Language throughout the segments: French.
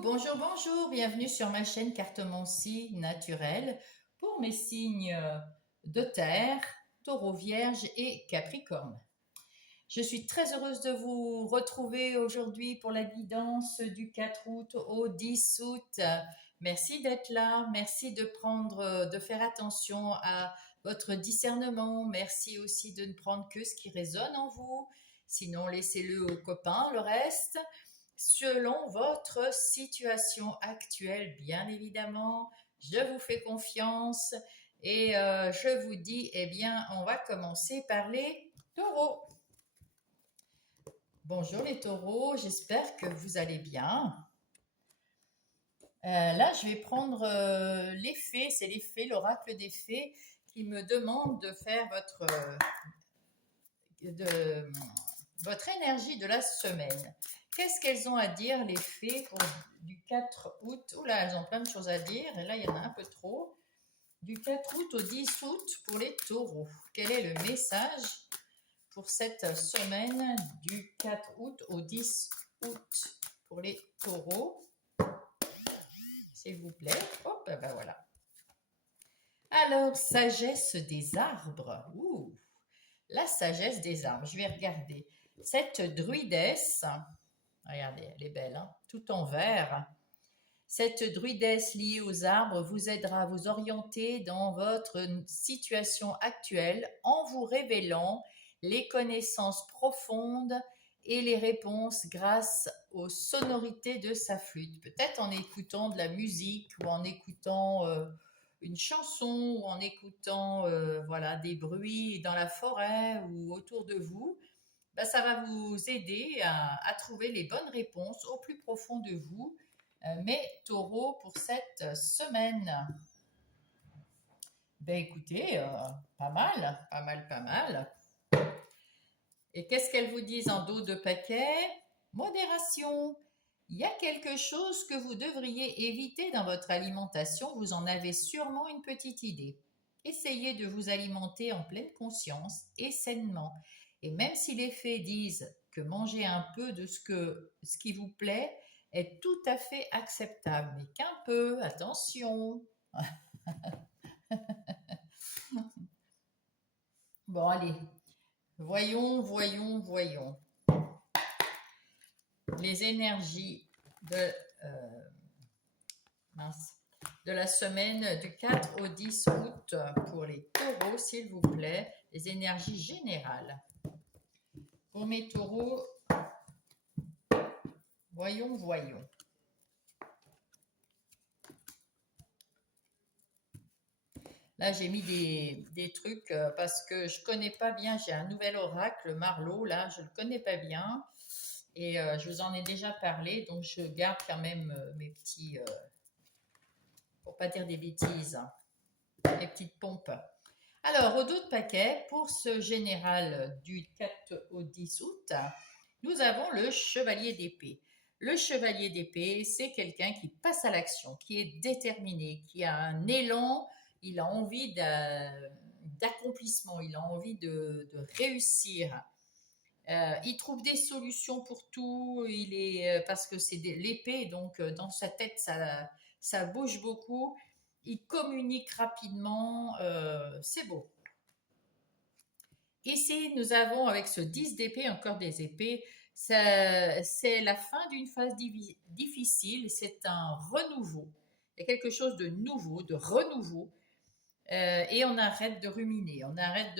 Bonjour, bonjour, bienvenue sur ma chaîne Cartomancie naturelle pour mes signes de terre, taureau, vierge et capricorne. Je suis très heureuse de vous retrouver aujourd'hui pour la guidance du 4 août au 10 août. Merci d'être là, merci de faire attention à votre discernement, merci aussi de ne prendre que ce qui résonne en vous, sinon laissez-le aux copains, le reste selon votre situation actuelle, bien évidemment. Je vous fais confiance et je vous dis, eh bien, on va commencer par les taureaux. Bonjour les taureaux, j'espère que vous allez bien. Là, je vais prendre les fées, c'est les fées, l'oracle des fées, qui me demande de faire de, votre énergie de la semaine. Qu'est-ce qu'elles ont à dire, les fées, du 4 août? Oula, elles ont plein de choses à dire, et là, il y en a un peu trop. Du 4 août au 10 août pour les taureaux. Quel est le message pour cette semaine du 4 août au 10 août pour les taureaux? S'il vous plaît. Hop, ben voilà. Alors, sagesse des arbres. Ouh, la sagesse des arbres. Je vais regarder. Cette druidesse, regardez, elle est belle, hein, tout en vert. Cette druidesse liée aux arbres vous aidera à vous orienter dans votre situation actuelle en vous révélant les connaissances profondes et les réponses grâce aux sonorités de sa flûte. Peut-être en écoutant de la musique ou en écoutant une chanson ou en écoutant voilà, des bruits dans la forêt ou autour de vous. Ben, ça va vous aider à trouver les bonnes réponses au plus profond de vous. Mais taureau, pour cette semaine, ben écoutez, pas mal, pas mal, pas mal. Et qu'est-ce qu'elles vous disent en dos de paquet? Modération. Il y a quelque chose que vous devriez éviter dans votre alimentation, vous en avez sûrement une petite idée. Essayez de vous alimenter en pleine conscience et sainement. Et même si les fées disent que manger un peu de ce qui vous plaît est tout à fait acceptable, mais qu'un peu, attention. Bon, allez, voyons, voyons, voyons. Les énergies euh, mince, de la semaine du 4 au 10 août pour les taureaux, s'il vous plaît, les énergies générales. Pour mes taureaux, voyons, voyons. Là, j'ai mis des trucs parce que je ne connais pas bien. J'ai un nouvel oracle, Marlowe, là, je ne le connais pas bien. Et je vous en ai déjà parlé, donc je garde quand même mes petits, pour pas dire des bêtises, hein, mes petites pompes. Alors, au dos de paquet, pour ce général du 4 au 10 août, nous avons le chevalier d'épée. Le chevalier d'épée, c'est quelqu'un qui passe à l'action, qui est déterminé, qui a un élan, il a envie d'accomplissement, il a envie de réussir. Il trouve des solutions pour tout, parce que c'est l'épée, donc dans sa tête, ça bouge beaucoup. Il communique rapidement, c'est beau. Ici, nous avons avec ce 10 d'épée, encore des épées, c'est la fin d'une phase difficile, c'est un renouveau. Il y a quelque chose de nouveau, de renouveau, et on arrête de ruminer, on arrête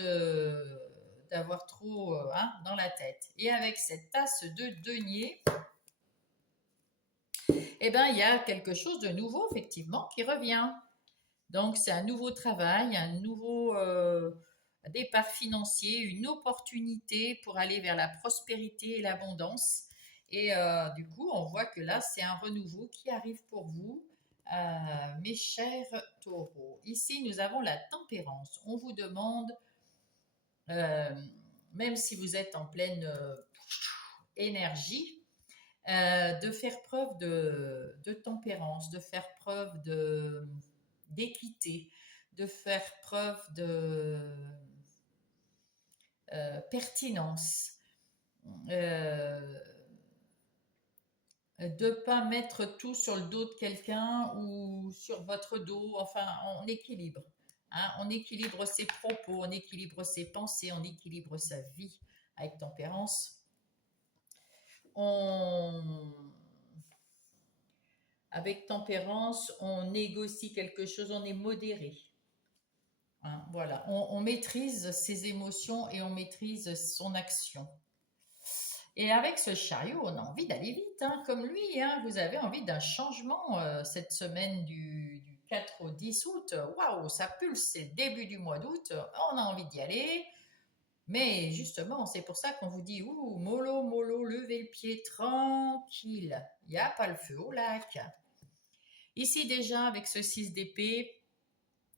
d'avoir trop hein, dans la tête. Et avec cette tasse de denier, eh ben, il y a quelque chose de nouveau, effectivement, qui revient. Donc, c'est un nouveau travail, un nouveau départ financier, une opportunité pour aller vers la prospérité et l'abondance. Et du coup, on voit que là, c'est un renouveau qui arrive pour vous, mes chers taureaux. Ici, nous avons la tempérance. On vous demande, euh, même si vous êtes en pleine énergie, de faire preuve de tempérance, de faire preuve d'équité, de faire preuve de pertinence. Euh, de ne pas mettre tout sur le dos de quelqu'un ou sur votre dos. Enfin, on équilibre. Hein, on équilibre ses propos, on équilibre ses pensées, on équilibre sa vie avec tempérance. Avec tempérance, on négocie quelque chose, on est modéré. Hein, voilà, on maîtrise ses émotions et on maîtrise son action. Et avec ce chariot, on a envie d'aller vite, hein, comme lui. Hein, vous avez envie d'un changement cette semaine du 4 au 10 août. Waouh, ça pulse, c'est le début du mois d'août. On a envie d'y aller. Mais justement, c'est pour ça qu'on vous dit, ouh, mollo, mollo, levez le pied tranquille. Il n'y a pas le feu au lac. Ici déjà, avec ce 6 d'épée,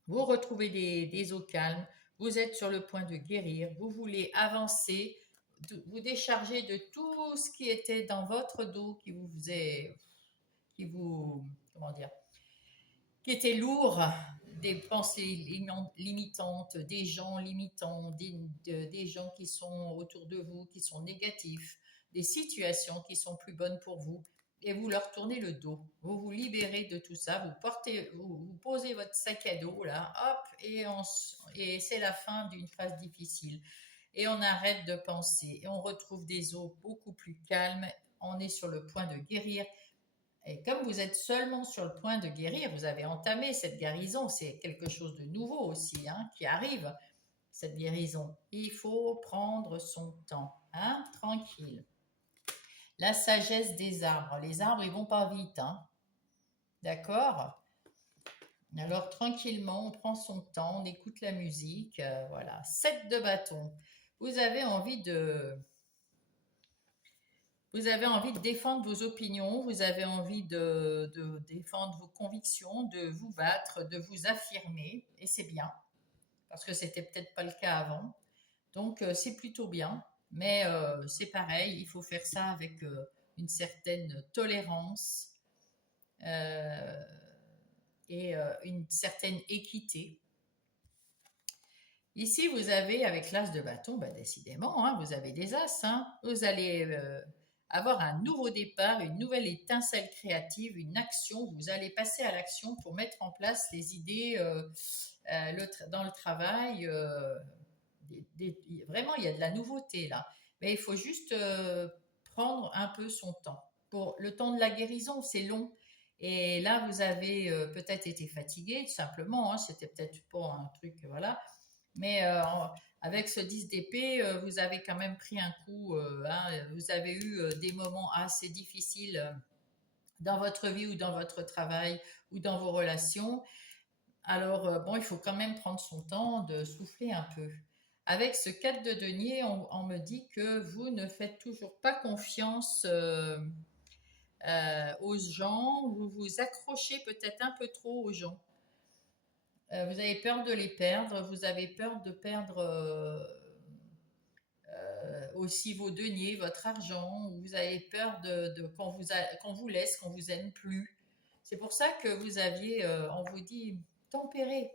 vous retrouvez des eaux calmes. Vous êtes sur le point de guérir. Vous voulez avancer, vous décharger de tout ce qui était dans votre dos qui vous faisait, comment dire, qui était lourd, des pensées limitantes, des gens limitants, des gens qui sont autour de vous, qui sont négatifs, des situations qui sont plus bonnes pour vous, et vous leur tournez le dos. Vous vous libérez de tout ça, vous posez votre sac à dos là, hop, et c'est la fin d'une phase difficile. Et on arrête de penser, et on retrouve des eaux beaucoup plus calmes. On est sur le point de guérir. Et comme vous êtes seulement sur le point de guérir, vous avez entamé cette guérison, c'est quelque chose de nouveau aussi hein, qui arrive, cette guérison. Il faut prendre son temps, hein, tranquille. La sagesse des arbres. Les arbres, ils vont pas vite, hein. D'accord? Alors tranquillement, on prend son temps, on écoute la musique, voilà. 7 de bâton. Vous avez envie de Vous avez envie de défendre vos opinions, vous avez envie de défendre vos convictions, de vous battre, de vous affirmer, et c'est bien, parce que c'était peut-être pas le cas avant. Donc c'est plutôt bien, mais c'est pareil, il faut faire ça avec une certaine tolérance euh, et une certaine équité. Ici, vous avez, avec l'as de bâton, bah, décidément, hein, vous avez des as. Hein. Vous allez avoir un nouveau départ, une nouvelle étincelle créative, une action. Vous allez passer à l'action pour mettre en place les idées dans le travail. Vraiment, il y a de la nouveauté là. Mais il faut juste prendre un peu son temps. Pour le temps de la guérison, c'est long. Et là, vous avez peut-être été fatigué, tout simplement. Hein, c'était peut-être pas un truc, voilà. Mais avec ce 10 d'épée, vous avez quand même pris un coup. Hein, vous avez eu des moments assez difficiles dans votre vie ou dans votre travail ou dans vos relations. Alors, bon, il faut quand même prendre son temps de souffler un peu. Avec ce 4 de denier, on me dit que vous ne faites toujours pas confiance aux gens, vous vous accrochez peut-être un peu trop aux gens. Vous avez peur de les perdre, vous avez peur de perdre aussi vos deniers, votre argent, vous avez peur qu'on vous laisse, qu'on vous aime plus. C'est pour ça que vous aviez, on vous dit, tempérez.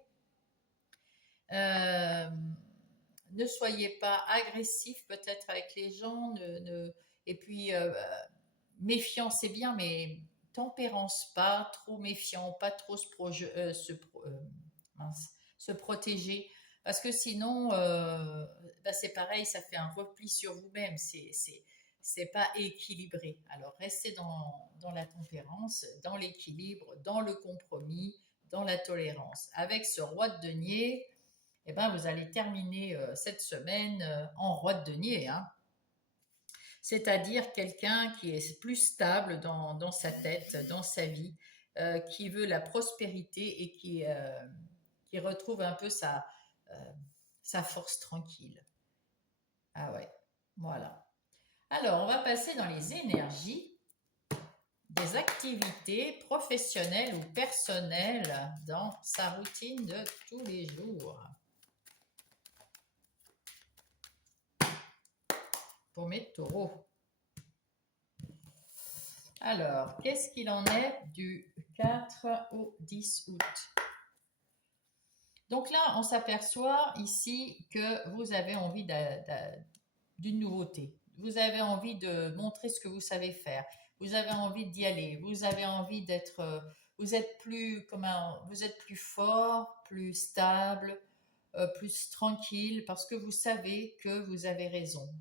Euh, ne soyez pas agressif peut-être avec les gens, et puis méfiant c'est bien, mais tempérance pas, trop méfiant, pas trop se protéger, parce que sinon, bah, c'est pareil, ça fait un repli sur vous-même, c'est pas équilibré. Alors restez dans la tempérance, dans l'équilibre, dans le compromis, dans la tolérance. Avec ce roi de denier, eh ben, vous allez terminer cette semaine en roi de denier, hein. C'est-à-dire quelqu'un qui est plus stable dans sa tête, dans sa vie, qui veut la prospérité et qui retrouve un peu sa force tranquille. Ah ouais, voilà. Alors, on va passer dans les énergies des activités professionnelles ou personnelles dans sa routine de tous les jours. Pour mes taureaux. Alors, qu'est-ce qu'il en est du 4 au 10 août? Donc là, on s'aperçoit ici que vous avez envie d'une nouveauté. Vous avez envie de montrer ce que vous savez faire. vous avez envie d'y aller, vous avez envie d'être, vous êtes plus, vous êtes plus fort, plus stable, plus tranquille, parce que vous savez que vous avez raison.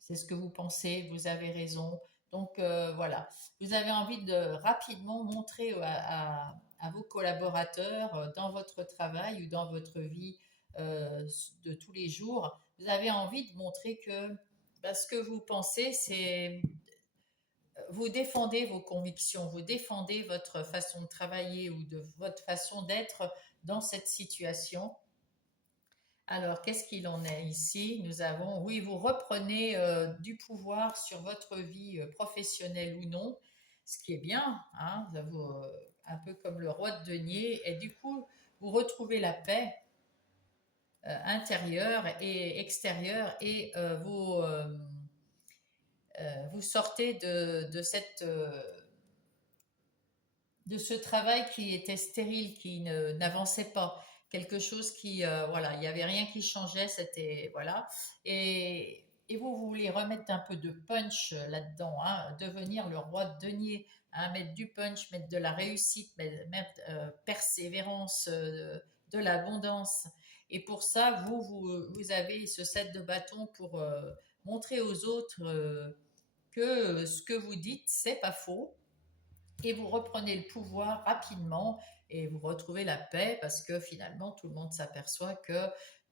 C'est ce que vous pensez, vous avez raison. Donc voilà, vous avez envie de rapidement montrer à vos collaborateurs dans votre travail ou dans votre vie de tous les jours, vous avez envie de montrer que ce que vous pensez, c'est vous défendez vos convictions, vous défendez votre façon de travailler ou de votre façon d'être dans cette situation. Alors, qu'est-ce qu'il en est ici? Nous avons, oui, vous reprenez du pouvoir sur votre vie professionnelle ou non, ce qui est bien, hein, un peu comme le roi de denier, et du coup, vous retrouvez la paix intérieure et extérieure et vous sortez de ce travail qui était stérile, qui n'avançait pas, quelque chose qui, voilà, il n'y avait rien qui changeait, c'était, voilà, et vous voulez remettre un peu de punch là-dedans, hein, devenir le roi de denier, hein, mettre du punch, mettre de la réussite, mettre persévérance, de l'abondance, et pour ça, vous avez ce set de bâtons pour montrer aux autres que ce que vous dites, c'est pas faux, et vous reprenez le pouvoir rapidement et vous retrouvez la paix parce que finalement tout le monde s'aperçoit que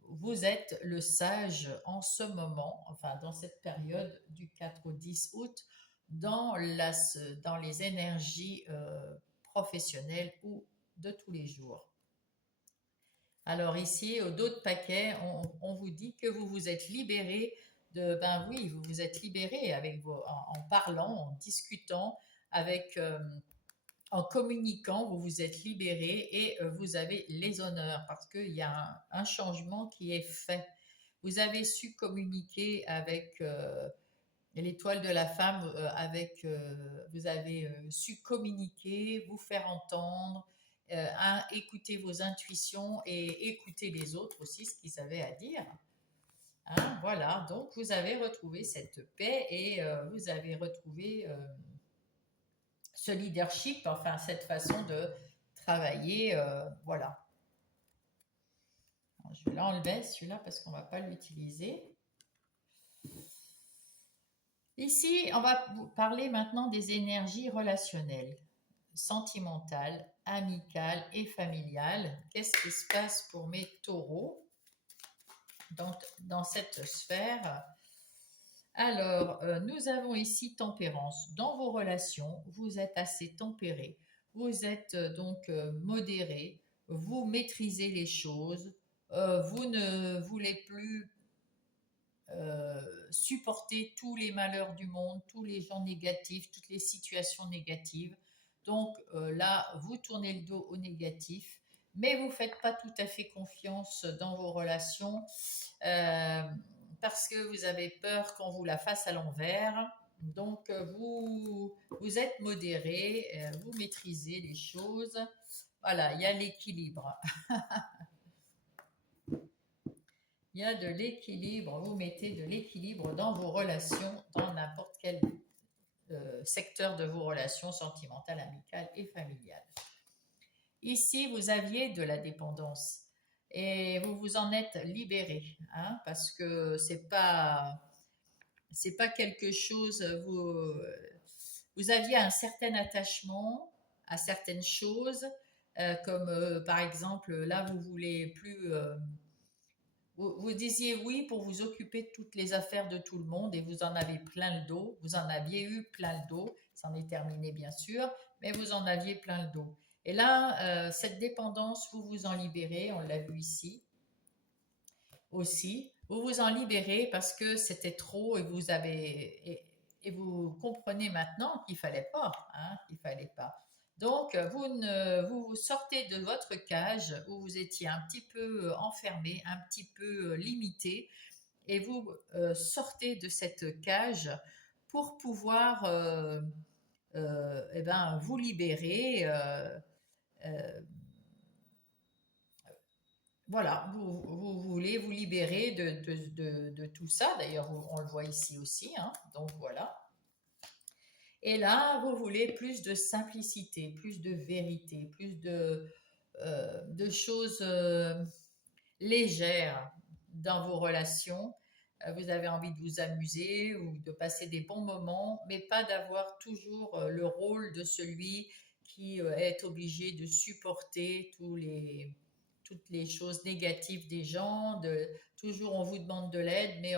vous êtes le sage en ce moment, enfin dans cette période du 4 au 10 août, dans les énergies professionnelles ou de tous les jours. Alors ici, au dos de paquet, on vous dit que vous vous êtes libéré ben oui, vous vous êtes libéré en parlant, en discutant avec en communiquant, vous vous êtes libéré et vous avez les honneurs parce qu'il y a un changement qui est fait. Vous avez su communiquer avec l'étoile de la femme, vous avez su communiquer, vous faire entendre, écouter vos intuitions et écouter les autres aussi, ce qu'ils avaient à dire. Hein, voilà, donc vous avez retrouvé cette paix et vous avez retrouvé ce leadership, enfin cette façon de travailler, voilà. Alors, je vais l'enlever celui-là parce qu'on ne va pas l'utiliser. Ici, on va vous parler maintenant des énergies relationnelles, sentimentales, amicales et familiales. Qu'est-ce qui se passe pour mes taureaux dans cette sphère? Alors, nous avons ici tempérance. Dans vos relations, vous êtes assez tempéré, vous êtes donc modéré, vous maîtrisez les choses, vous ne voulez plus supporter tous les malheurs du monde, tous les gens négatifs, toutes les situations négatives. Donc là, vous tournez le dos au négatif, mais vous ne faites pas tout à fait confiance dans vos relations. Euh, Parce que vous avez peur qu'on vous la fasse à l'envers. Donc, vous êtes modéré, vous maîtrisez les choses. Voilà, il y a l'équilibre. Il y a de l'équilibre. Vous mettez de l'équilibre dans vos relations, dans n'importe quel secteur de vos relations sentimentales, amicales et familiales. Ici, vous aviez de la dépendance et vous vous en êtes libéré, hein, parce que c'est pas quelque chose. Vous aviez un certain attachement à certaines choses, comme par exemple là vous voulez plus. Vous disiez oui pour vous occuper de toutes les affaires de tout le monde et vous en avez plein le dos. Vous en aviez eu plein le dos. C'en est terminé bien sûr, mais vous en aviez plein le dos. Et là, cette dépendance, vous vous en libérez. On l'a vu ici aussi. Vous vous en libérez parce que c'était trop et vous comprenez maintenant qu'il fallait pas, hein, qu'il fallait pas. Donc vous sortez de votre cage où vous étiez un petit peu enfermé, un petit peu limité, et vous sortez de cette cage pour pouvoir eh ben, vous libérer. Euh, Voilà, vous voulez vous libérer de tout ça. D'ailleurs, on le voit ici aussi, hein, donc voilà. Et là, vous voulez plus de simplicité, plus de vérité, plus de choses légères dans vos relations. Vous avez envie de vous amuser ou de passer des bons moments, mais pas d'avoir toujours le rôle de celui qui est obligé de supporter toutes les choses négatives des gens. Toujours, on vous demande de l'aide, mais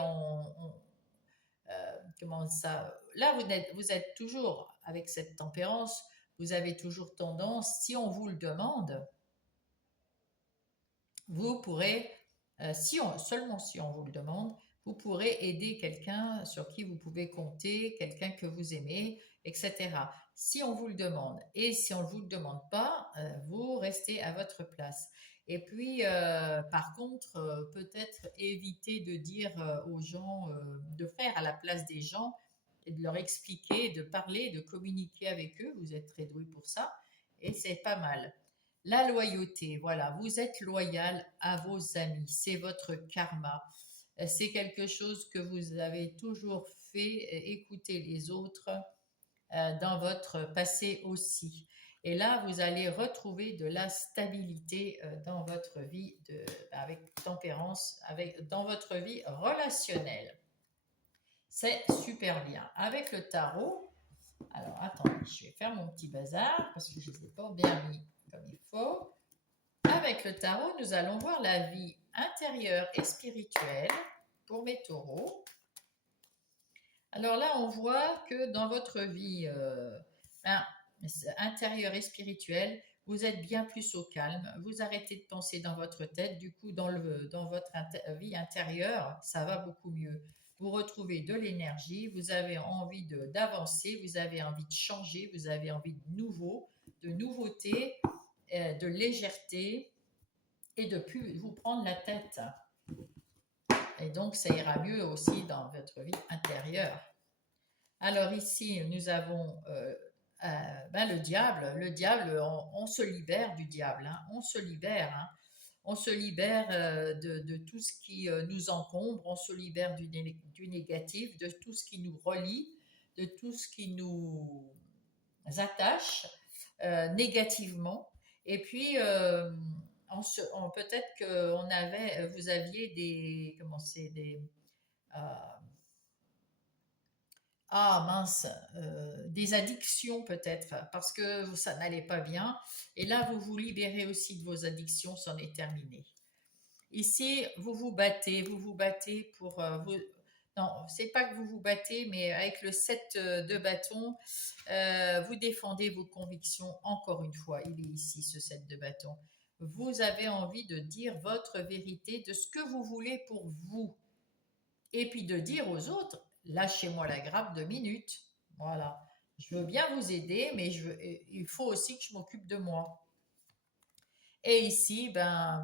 comment ça? Là, vous êtes toujours avec cette tempérance. Vous avez toujours tendance, si on vous le demande, vous pourrez, seulement si on vous le demande, vous pourrez aider quelqu'un sur qui vous pouvez compter, quelqu'un que vous aimez, etc. Si on vous le demande et si on ne vous le demande pas, vous restez à votre place. Et puis, par contre, peut-être éviter de dire aux gens, de faire à la place des gens et de leur expliquer, de parler, de communiquer avec eux. Vous êtes très doué pour ça et c'est pas mal. La loyauté, voilà, vous êtes loyal à vos amis, c'est votre karma. C'est quelque chose que vous avez toujours fait, écouter les autres dans votre passé aussi. Et là, vous allez retrouver de la stabilité dans votre vie avec tempérance, dans votre vie relationnelle. C'est super bien. Avec le tarot, alors attendez, je vais faire mon petit bazar parce que je ne les ai pas bien mis comme il faut. Avec le tarot, nous allons voir la vie intérieure et spirituelle pour mes taureaux. Alors là, on voit que dans votre vie intérieure et spirituelle, vous êtes bien plus au calme. Vous arrêtez de penser dans votre tête. Du coup, dans votre vie intérieure, ça va beaucoup mieux. Vous retrouvez de l'énergie, vous avez envie d'avancer, vous avez envie de changer, vous avez envie de nouveauté, de légèreté et de plus vous prendre la tête. Et donc, ça ira mieux aussi dans votre vie intérieure. Alors ici, nous avons le diable. Le diable, on se libère du diable. Hein. On se libère. Hein. On se libère de tout ce qui nous encombre. On se libère du négatif, de tout ce qui nous relie, de tout ce qui nous attache négativement. Et puis, peut-être que vous aviez euh, des addictions peut-être, parce que ça n'allait pas bien. Et là, vous vous libérez aussi de vos addictions, c'en est terminé. Ici, vous vous battez pour vous. Non, c'est pas que vous vous battez, mais avec le 7 de bâton, vous défendez vos convictions encore une fois. Il est ici, ce 7 de bâton. Vous avez envie de dire votre vérité de ce que vous voulez pour vous. Et puis de dire aux autres, lâchez-moi la grappe 2 minutes. Voilà. Je veux bien vous aider, mais il faut aussi que je m'occupe de moi. Et ici,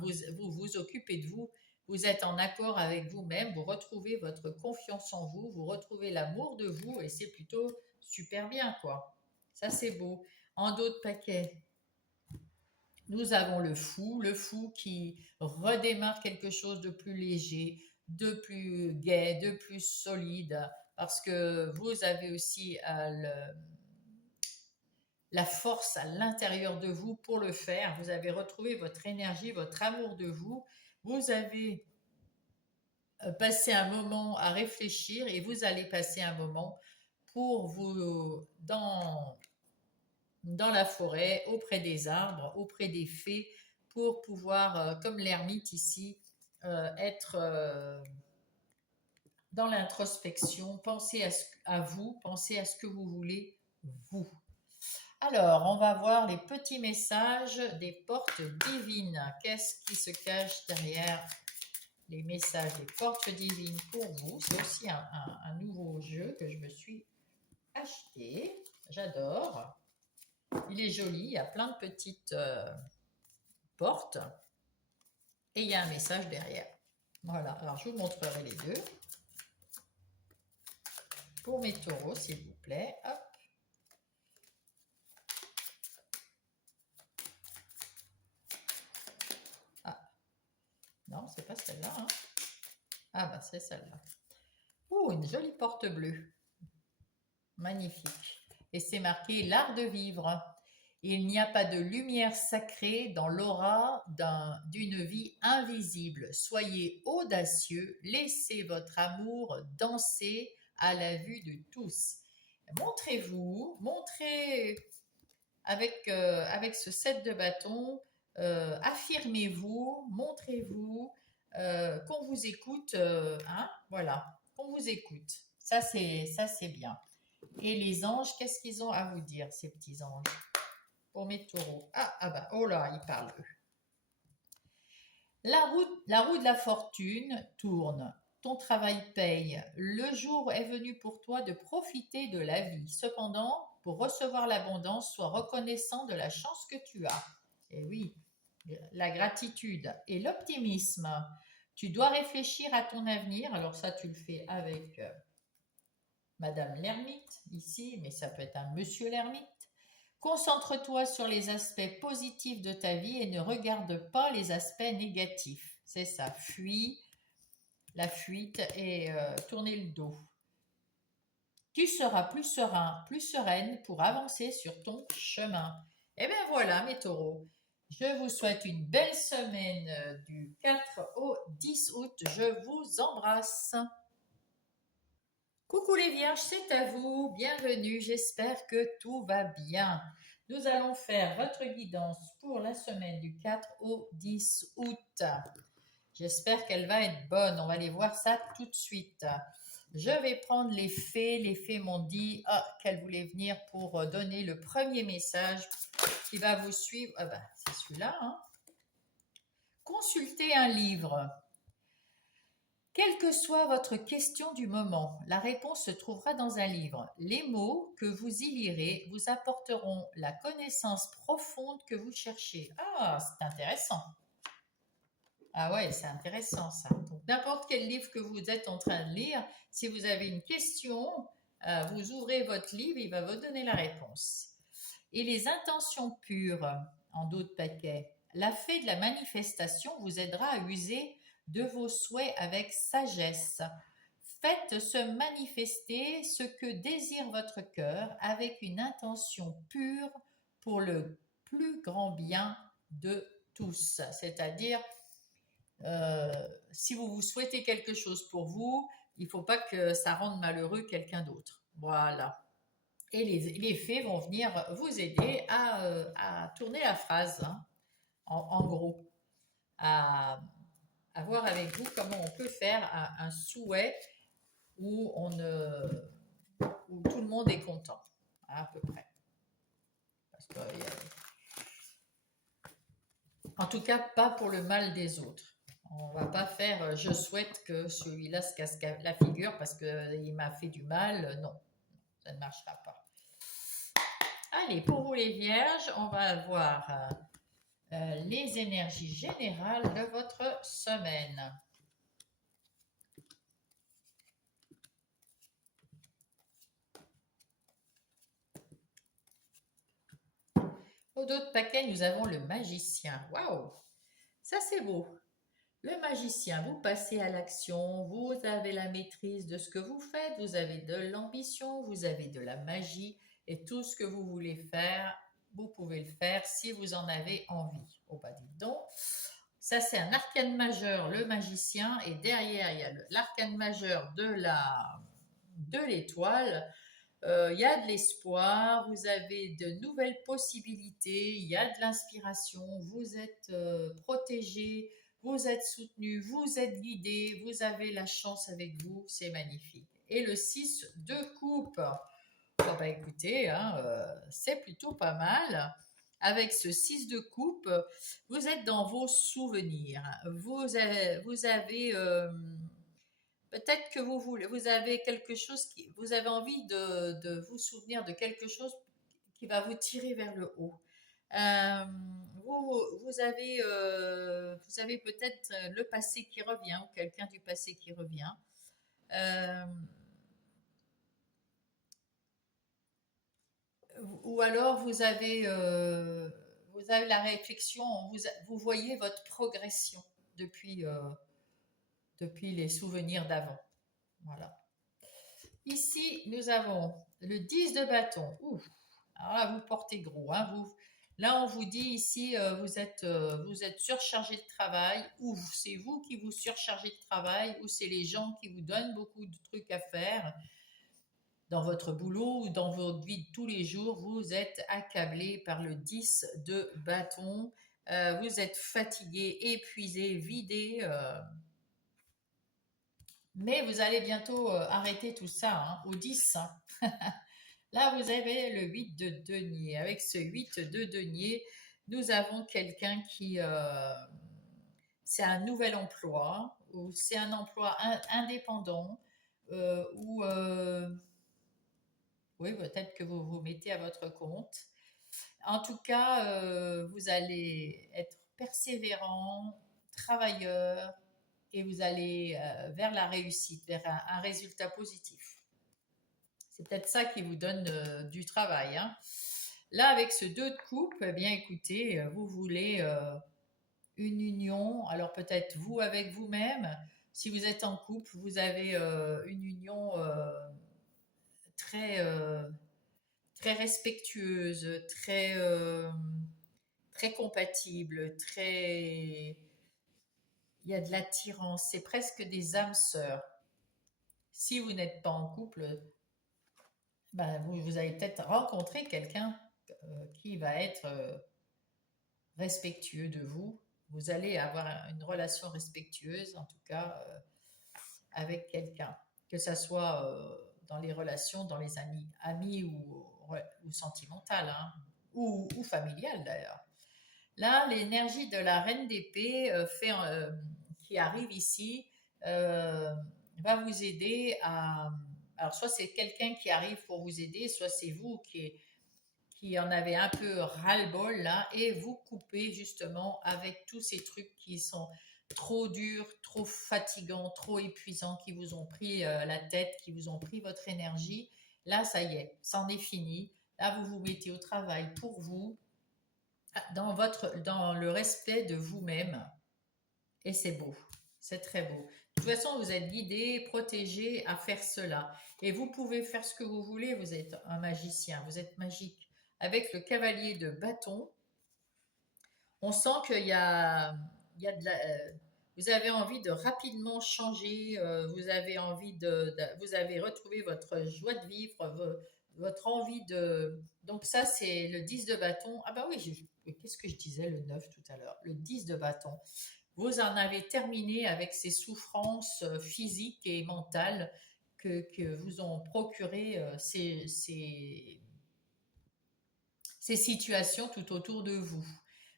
vous occupez de vous. Vous êtes en accord avec vous-même. Vous retrouvez votre confiance en vous. Vous retrouvez l'amour de vous. Et c'est plutôt super bien, quoi. Ça, c'est beau. En d'autres paquets, nous avons le fou qui redémarre quelque chose de plus léger, de plus gai, de plus solide, parce que vous avez aussi la force à l'intérieur de vous pour le faire. Vous avez retrouvé votre énergie, votre amour de vous. Vous avez passé un moment à réfléchir et vous allez passer un moment pour vous dans la forêt, auprès des arbres, auprès des fées, pour pouvoir, comme l'ermite ici, être dans l'introspection, penser à vous, penser à ce que vous voulez, vous. Alors, on va voir les petits messages des portes divines. Qu'est-ce qui se cache derrière les messages des portes divines pour vous? C'est aussi un nouveau jeu que je me suis acheté. J'adore. Il est joli, il y a plein de petites portes et il y a un message derrière. Voilà, alors je vous montrerai les deux. Pour mes taureaux, s'il vous plaît. Hop. Non, c'est pas celle-là. Hein. Ah bah c'est celle-là. Ouh, une jolie porte bleue. Magnifique. et c'est marqué l'art de vivre. Il n'y a pas de lumière sacrée dans l'aura d'une vie invisible. Soyez audacieux, laissez votre amour danser à la vue de tous. Montrez-vous, montrez avec ce set de bâtons, affirmez-vous, montrez-vous, qu'on vous écoute, hein, voilà, qu'on vous écoute. Ça c'est bien. Et les anges, qu'est-ce qu'ils ont à vous dire, ces petits anges? Pour mes taureaux. Bah, oh là, ils parlent eux. La roue de la fortune tourne. Ton travail paye. Le jour est venu pour toi de profiter de la vie. Cependant, pour recevoir l'abondance, sois reconnaissant de la chance que tu as. Et oui, la gratitude et l'optimisme. Tu dois réfléchir à ton avenir. Alors ça, tu le fais avec Madame l'ermite ici, mais ça peut être un Monsieur l'ermite. Concentre-toi sur les aspects positifs de ta vie et ne regarde pas les aspects négatifs. C'est ça, fuis la fuite et tourner le dos. Tu seras plus serein, plus sereine pour avancer sur ton chemin. Et bien voilà mes taureaux, je vous souhaite une belle semaine du 4 au 10 août. Je vous embrasse. Coucou les vierges, c'est à vous. Bienvenue, j'espère que tout va bien. Nous allons faire votre guidance pour la semaine du 4 au 10 août. J'espère qu'elle va être bonne. On va aller voir ça tout de suite. Je vais prendre les fées. Les fées m'ont dit qu'elles voulaient venir pour donner le premier message qui va vous suivre. Ah ben, c'est celui-là. Hein. Consultez un livre. Quelle que soit votre question du moment, la réponse se trouvera dans un livre. Les mots que vous y lirez vous apporteront la connaissance profonde que vous cherchez. Ah, c'est intéressant. Ah ouais, c'est intéressant ça. Donc, n'importe quel livre que vous êtes en train de lire, si vous avez une question, vous ouvrez votre livre, il va vous donner la réponse. Et les intentions pures, en d'autres paquets. La fée de la manifestation vous aidera à user de vos souhaits avec sagesse. Faites se manifester ce que désire votre cœur avec une intention pure pour le plus grand bien de tous. C'est-à-dire, si vous souhaitez quelque chose pour vous, il ne faut pas que ça rende malheureux quelqu'un d'autre. Voilà. Et les fées vont venir vous aider à tourner la phrase, hein, en gros, à voir avec vous comment on peut faire un souhait où, où tout le monde est content, à peu près. Parce que, en tout cas, pas pour le mal des autres. On ne va pas faire je souhaite que celui-là se casse la figure parce qu'il m'a fait du mal. Non, ça ne marchera pas. Allez, pour vous les vierges, on va voir les énergies générales de votre semaine. Au dos de paquet, nous avons le magicien. Waouh, ça c'est beau. Le magicien, vous passez à l'action, vous avez la maîtrise de ce que vous faites, vous avez de l'ambition, vous avez de la magie et tout ce que vous voulez faire, vous pouvez le faire si vous en avez envie. Oh bah dites donc, ça c'est un arcane majeur, le magicien, et derrière il y a l'arcane majeur de l'étoile. Il y a de l'espoir, vous avez de nouvelles possibilités, il y a de l'inspiration, vous êtes protégé, vous êtes soutenu, vous êtes guidé, vous avez la chance avec vous, c'est magnifique. Et le 6 de coupe, oh bah écoutez, hein, c'est plutôt pas mal. Avec ce 6 de coupe, vous êtes dans vos souvenirs. Vous avez peut-être que vous avez quelque chose vous avez envie de vous souvenir de quelque chose qui va vous tirer vers le haut. Euh, vous avez peut-être le passé qui revient ou quelqu'un du passé qui revient. Euh, ou alors vous avez la réflexion, vous voyez votre progression depuis les souvenirs d'avant. Voilà. Ici, nous avons le 10 de bâton. Ouf. Alors là, vous portez gros. Hein, là, on vous dit ici, vous êtes surchargé de travail, ou c'est vous qui vous surchargez de travail, ou c'est les gens qui vous donnent beaucoup de trucs à faire dans votre boulot ou dans votre vie de tous les jours. Vous êtes accablé par le 10 de bâton. Vous êtes fatigué, épuisé, vidé. Mais vous allez bientôt arrêter tout ça au 10. Là, vous avez le 8 de denier. Avec ce 8 de denier, nous avons quelqu'un qui... c'est un nouvel emploi, ou c'est un emploi indépendant, ou... oui, peut-être que vous vous mettez à votre compte. En tout cas, vous allez être persévérant, travailleur, et vous allez vers la réussite, vers un résultat positif. C'est peut-être ça qui vous donne du travail. Hein. Là, avec ce 2 de coupe, eh bien écoutez, vous voulez une union. Alors peut-être vous avec vous-même. Si vous êtes en couple, vous avez une union très, très respectueuse, très compatible, très... Il y a de l'attirance, c'est presque des âmes sœurs. Si vous n'êtes pas en couple, ben, vous allez peut-être rencontrer quelqu'un qui va être respectueux de vous. Vous allez avoir une relation respectueuse, en tout cas, avec quelqu'un. Que ça soit dans les relations, dans les amis ou sentimentales, hein, ou familiales d'ailleurs. Là, l'énergie de la reine d'épée qui arrive ici euh, va vous aider à... Alors, soit c'est quelqu'un qui arrive pour vous aider, soit c'est vous qui en avez un peu ras-le-bol là, et vous coupez justement avec tous ces trucs qui sont trop durs, trop fatigants, trop épuisants, qui vous ont pris la tête, qui vous ont pris votre énergie. Là, ça y est, c'en est fini. Là, vous vous mettez au travail pour vous, dans le respect de vous-même, et c'est beau, c'est très beau. De toute façon, vous êtes guidé, protégé à faire cela. Et vous pouvez faire ce que vous voulez, vous êtes un magicien, vous êtes magique. Avec le cavalier de bâton, on sent il y a vous avez envie de rapidement changer, vous avez envie vous avez retrouvé votre joie de vivre, votre envie de... Donc ça, c'est le 10 de bâton. Ah bah oui, qu'est-ce que je disais le 9 tout à l'heure? Le 10 de bâton. Vous en avez terminé avec ces souffrances physiques et mentales que vous ont procuré ces situations tout autour de vous.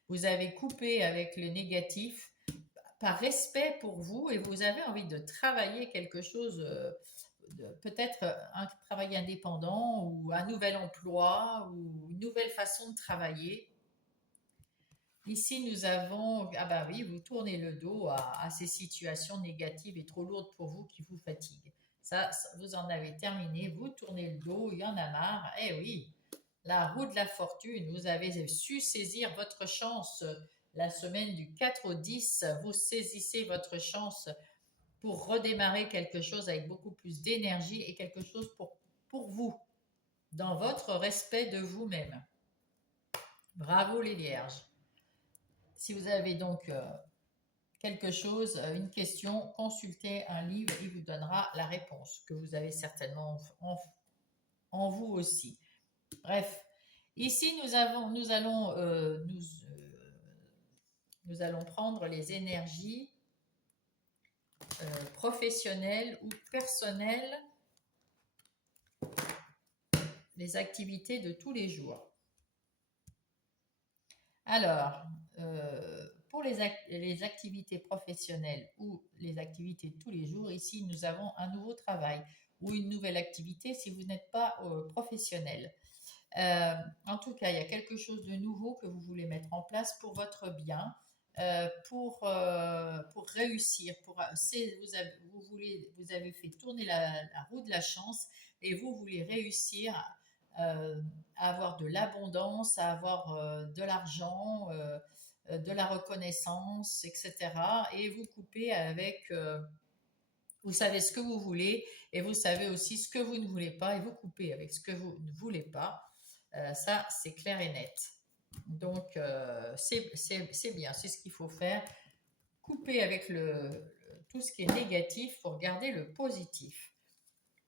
Vous avez coupé avec le négatif par respect pour vous et vous avez envie de travailler quelque chose, peut-être un travail indépendant ou un nouvel emploi ou une nouvelle façon de travailler. Ici, nous avons, ah bah oui, vous tournez le dos à ces situations négatives et trop lourdes pour vous qui vous fatiguent. Vous en avez terminé, vous tournez le dos, il y en a marre. Eh oui, la roue de la fortune, vous avez su saisir votre chance la semaine du 4 au 10. Vous saisissez votre chance pour redémarrer quelque chose avec beaucoup plus d'énergie et quelque chose pour vous, dans votre respect de vous-même. Bravo les vierges. Si vous avez donc quelque chose, une question, consultez un livre, il vous donnera la réponse que vous avez certainement en vous aussi. Bref, ici nous allons prendre les énergies professionnelles ou personnelles, les activités de tous les jours. Alors, pour les activités professionnelles ou les activités de tous les jours, ici, nous avons un nouveau travail ou une nouvelle activité si vous n'êtes pas professionnel. En tout cas, il y a quelque chose de nouveau que vous voulez mettre en place pour votre bien, pour réussir. Vous avez fait tourner la roue de la chance et vous voulez réussir à avoir de l'abondance, à avoir de l'argent, de la reconnaissance, etc. Et vous coupez avec Vous savez ce que vous voulez et vous savez aussi ce que vous ne voulez pas et vous coupez avec ce que vous ne voulez pas. Ça, c'est clair et net. Donc, c'est bien, c'est ce qu'il faut faire. Couper avec tout ce qui est négatif pour garder le positif.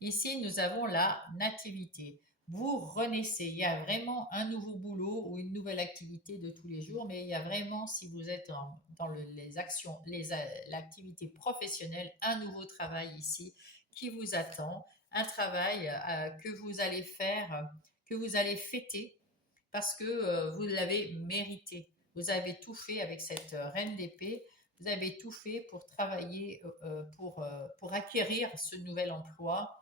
Ici, nous avons la nativité. Vous renaissez. Il y a vraiment un nouveau boulot ou une nouvelle activité de tous les jours, mais il y a vraiment, si vous êtes dans les actions, l'activité professionnelle, un nouveau travail ici qui vous attend, un travail que vous allez faire, que vous allez fêter parce que vous l'avez mérité. Vous avez tout fait avec cette reine d'épée. Vous avez tout fait pour travailler, pour acquérir ce nouvel emploi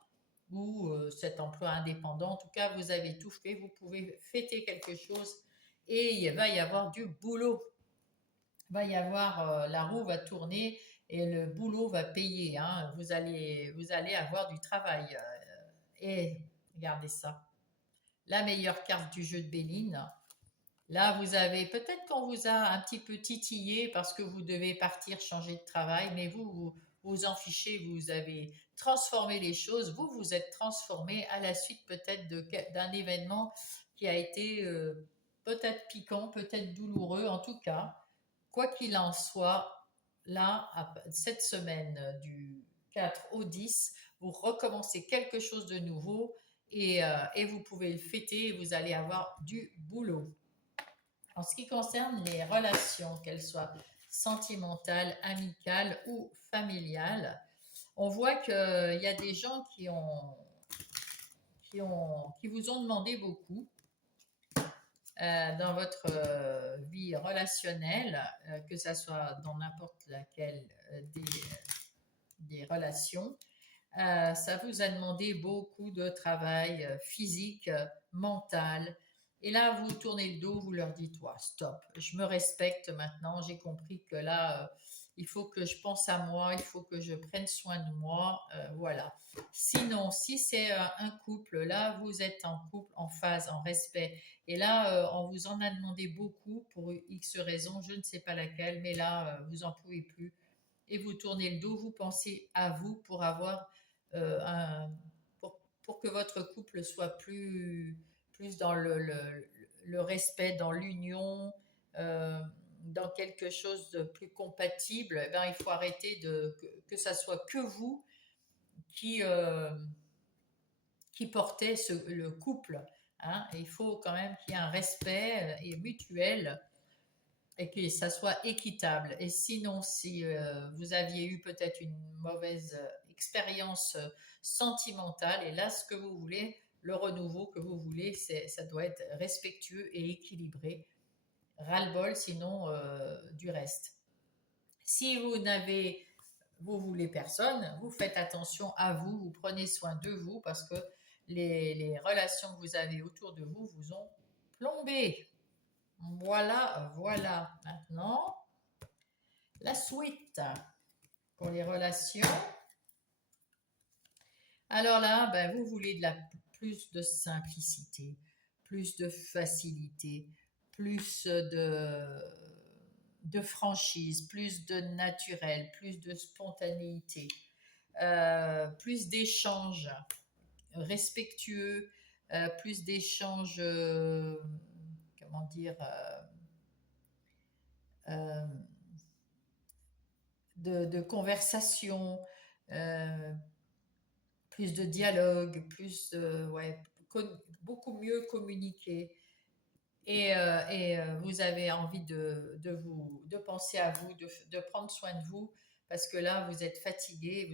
ou cet emploi indépendant. En tout cas, vous avez tout fait. Vous pouvez fêter quelque chose et il va y avoir du boulot. Il va y avoir, la roue va tourner et le boulot va payer. Hein. Vous allez avoir du travail. Et regardez ça. La meilleure carte du jeu de Béline. Là, vous avez peut-être qu'on vous a un petit peu titillé parce que vous devez partir changer de travail, mais vous en fichez, vous avez transformé les choses, vous vous êtes transformé à la suite peut-être d'un événement qui a été peut-être piquant, peut-être douloureux, en tout cas, quoi qu'il en soit, là, cette semaine du 4 au 10, vous recommencez quelque chose de nouveau et vous pouvez le fêter et vous allez avoir du boulot. En ce qui concerne les relations, qu'elles soient sentimentales, amicales ou familiales, on voit qu'il y a des gens qui vous ont demandé beaucoup dans votre vie relationnelle, que ce soit dans n'importe laquelle des relations. Ça vous a demandé beaucoup de travail physique, mental. Et là, vous tournez le dos, vous leur dites, ouais, stop, je me respecte maintenant, j'ai compris que là, il faut que je pense à moi, il faut que je prenne soin de moi, voilà. Sinon, si c'est un couple, là, vous êtes en couple, en phase, en respect. Et là, on vous en a demandé beaucoup pour X raisons, je ne sais pas laquelle, mais là, vous en pouvez plus. Et vous tournez le dos, vous pensez à vous pour avoir euh, un- pour que votre couple soit plus dans le respect, dans l'union, euh, dans quelque chose de plus compatible, eh ben, il faut arrêter que ça soit que vous qui, euh, qui portez le couple. Hein. Et il faut quand même qu'il y ait un respect et mutuel et que ça soit équitable. Et sinon, si vous aviez eu peut-être une mauvaise expérience sentimentale, et là, ce que vous voulez, le renouveau que vous voulez, ça doit être respectueux et équilibré. Ras-le-bol, sinon du reste. Si vous voulez personne, vous faites attention à vous, vous prenez soin de vous parce que les relations que vous avez autour de vous vous ont plombé. Voilà, voilà. Maintenant, la suite pour les relations. Alors là, ben, vous voulez plus de simplicité, plus de facilité, plus de franchise, plus de naturel, plus de spontanéité, plus d'échanges respectueux, plus d'échanges, comment dire, euh, de conversation, euh, plus de dialogue, ouais, beaucoup mieux communiquer. Et vous avez envie de penser à vous, de prendre soin de vous, parce que là, vous êtes fatigué,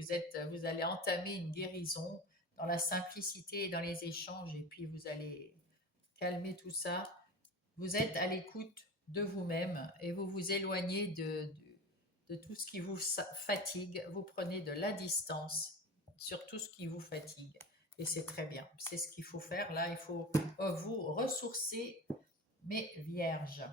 vous allez entamer une guérison dans la simplicité et dans les échanges, et puis vous allez calmer tout ça. Vous êtes à l'écoute de vous-même et vous vous éloignez de tout ce qui vous fatigue. Vous prenez de la distance sur tout ce qui vous fatigue. Et c'est très bien. C'est ce qu'il faut faire. Là, il faut vous ressourcer, mais vierge.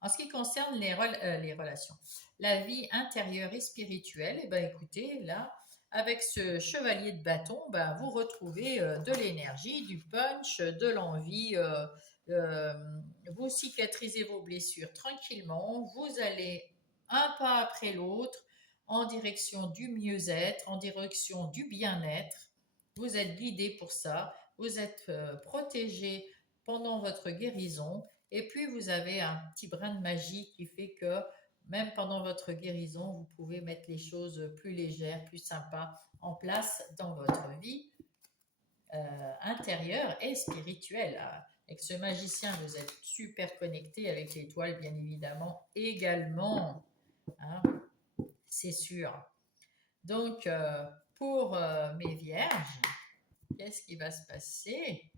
En ce qui concerne les relations, la vie intérieure et spirituelle, eh ben, écoutez, là, avec ce chevalier de bâton, ben, vous retrouvez de l'énergie, du punch, de l'envie. Euh, vous cicatrisez vos blessures tranquillement. Vous allez un pas après l'autre en direction du mieux-être, en direction du bien-être. Vous êtes guidé pour ça, vous êtes protégé pendant votre guérison, et puis vous avez un petit brin de magie qui fait que même pendant votre guérison, vous pouvez mettre les choses plus légères, plus sympas en place dans votre vie intérieure et spirituelle. Avec ce magicien, vous êtes super connecté avec l'étoile, bien évidemment, également. Hein, c'est sûr. Donc, pour mes vierges, qu'est-ce qui va se passer?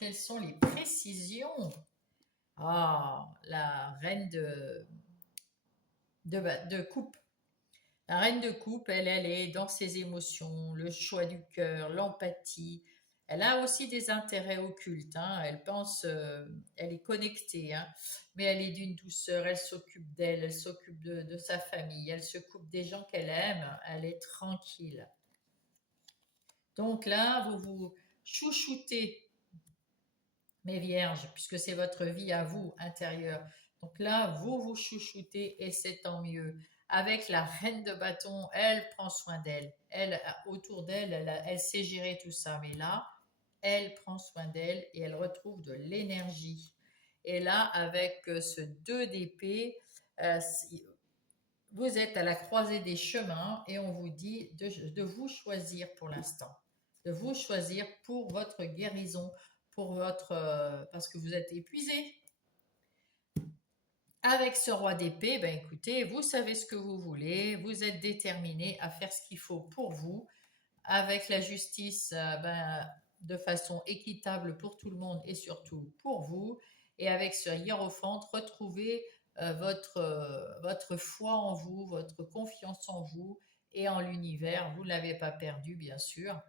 Quelles sont les précisions? Ah, la reine de coupe. La reine de coupe, elle est dans ses émotions, le choix du cœur, l'empathie. Elle a aussi des intérêts occultes, hein. Elle pense, elle est connectée, hein. Mais elle est d'une douceur, elle s'occupe d'elle, elle s'occupe de sa famille, elle s'occupe des gens qu'elle aime, elle est tranquille. Donc là, vous vous chouchoutez, mes vierges, puisque c'est votre vie à vous intérieure. Donc là, vous vous chouchoutez et c'est tant mieux. Avec la reine de bâton, elle prend soin d'elle. Elle, autour d'elle, elle sait gérer tout ça. Mais là, elle prend soin d'elle et elle retrouve de l'énergie. Et là, avec ce 2 d'épée, vous êtes à la croisée des chemins et on vous dit de vous choisir pour l'instant. De vous choisir pour votre guérison, pour votre parce que vous êtes épuisé. Avec ce roi d'épée, ben écoutez, vous savez ce que vous voulez, vous êtes déterminé à faire ce qu'il faut pour vous, avec la justice de façon équitable pour tout le monde et surtout pour vous, et avec ce hiérophante, retrouvez votre foi en vous, votre confiance en vous et en l'univers. Vous ne l'avez pas perdu, bien sûr.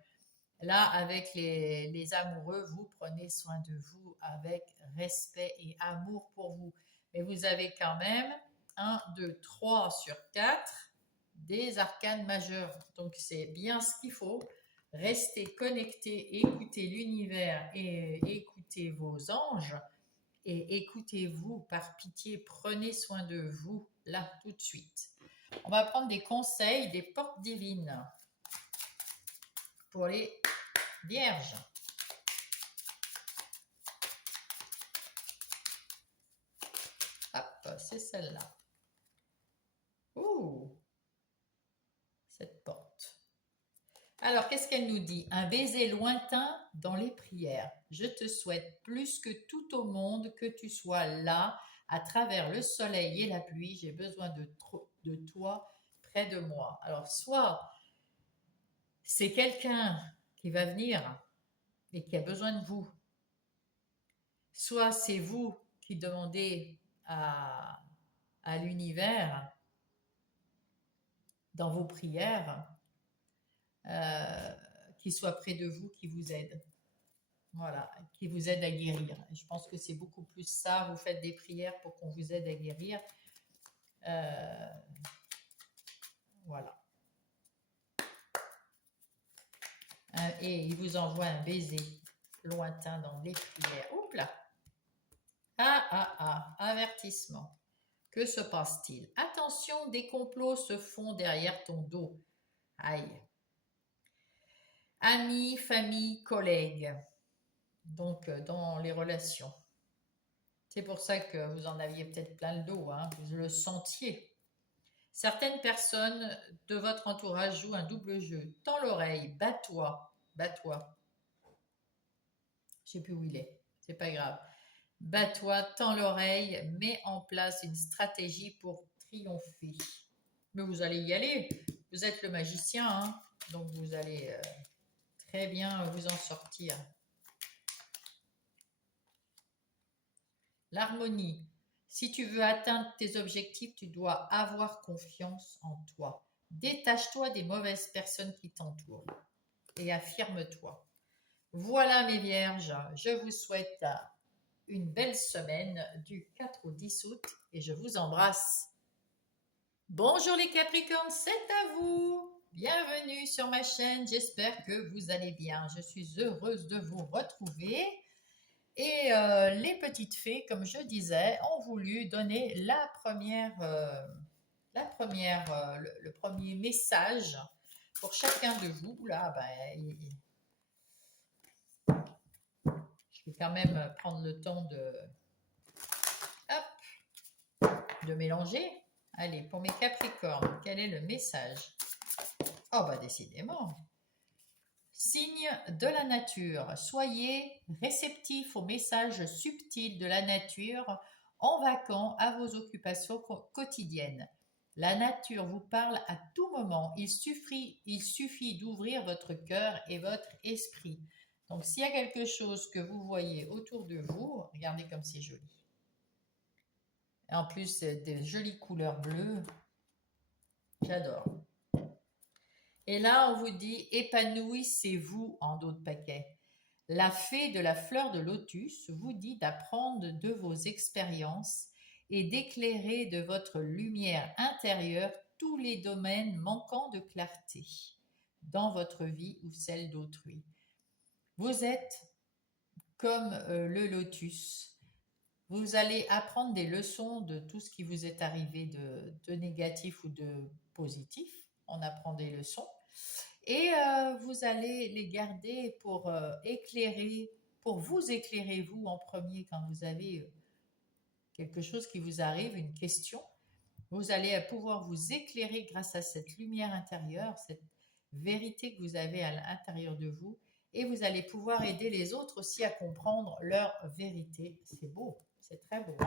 Là, avec les amoureux, vous prenez soin de vous avec respect et amour pour vous. Mais vous avez quand même 1, 2, 3 sur 4 des arcanes majeurs. Donc, c'est bien ce qu'il faut. Restez connectés, écoutez l'univers et écoutez vos anges. Et écoutez-vous, par pitié, prenez soin de vous, là, tout de suite. On va prendre des conseils des portes divines pour les vierges. Hop, c'est celle-là. Ouh, cette porte. Alors, qu'est-ce qu'elle nous dit? Un baiser lointain dans les prières. Je te souhaite plus que tout au monde que tu sois là, à travers le soleil et la pluie. J'ai besoin de toi près de moi. Alors, soit c'est quelqu'un qui va venir et qui a besoin de vous, soit c'est vous qui demandez à l'univers dans vos prières qu'il soit près de vous, qui vous aide. Voilà, qui vous aide à guérir. Je pense que c'est beaucoup plus ça. Vous faites des prières pour qu'on vous aide à guérir. Voilà. Et il vous envoie un baiser lointain dans les prières. Oups là. Avertissement. Que se passe-t-il? Attention, des complots se font derrière ton dos. Aïe. Amis, famille, collègues. Donc, dans les relations. C'est pour ça que vous en aviez peut-être plein le dos, hein, vous le sentiez. Certaines personnes de votre entourage jouent un double jeu. Tends l'oreille, bats-toi, bats-toi. Je ne sais plus où il est, c'est pas grave. Bats-toi, tends l'oreille, mets en place une stratégie pour triompher. Mais vous allez y aller, vous êtes le magicien, hein, donc vous allez très bien vous en sortir. L'harmonie. Si tu veux atteindre tes objectifs, tu dois avoir confiance en toi. Détache-toi des mauvaises personnes qui t'entourent et affirme-toi. Voilà mes vierges, je vous souhaite une belle semaine du 4 au 10 août et je vous embrasse. Bonjour les Capricornes, c'est à vous. Bienvenue sur ma chaîne, j'espère que vous allez bien. Je suis heureuse de vous retrouver. Et les petites fées, comme je disais, ont voulu donner la première le premier message pour chacun de vous. Là, je vais quand même prendre le temps de mélanger. Allez, pour mes Capricornes, quel est le message? Oh, décidément. Signe de la nature. Soyez réceptifs aux messages subtils de la nature en vaquant à vos occupations quotidiennes. La nature vous parle à tout moment. Il suffit d'ouvrir votre cœur et votre esprit. Donc, s'il y a quelque chose que vous voyez autour de vous, regardez comme c'est joli. En plus, des jolies couleurs bleues. J'adore. Et là, on vous dit, épanouissez-vous en d'autres paquets. La fée de la fleur de lotus vous dit d'apprendre de vos expériences et d'éclairer de votre lumière intérieure tous les domaines manquant de clarté dans votre vie ou celle d'autrui. Vous êtes comme le lotus. Vous allez apprendre des leçons de tout ce qui vous est arrivé de négatif ou de positif. On apprend des leçons. Et vous allez les garder pour éclairer, pour vous éclairer vous en premier quand vous avez quelque chose qui vous arrive, une question. Vous allez pouvoir vous éclairer grâce à cette lumière intérieure, cette vérité que vous avez à l'intérieur de vous. Et vous allez pouvoir aider les autres aussi à comprendre leur vérité. C'est beau, c'est très beau.